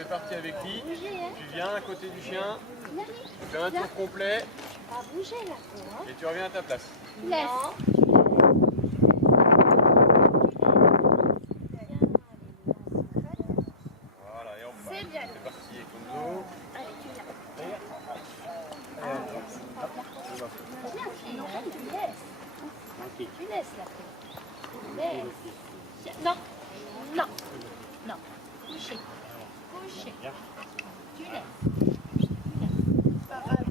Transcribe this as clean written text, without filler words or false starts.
fais partie avec qui? Tu viens à côté du chien, tu fais un tour complet et tu reviens à ta place. Laisse. Voilà, et on repart. C'est bien. C'est parti, Ekonzo. Allez, tu viens. Tu laisses la peau. Laisse. Non. Non. Non. Coucher. Coucher. Tu laisses. Tu laisses.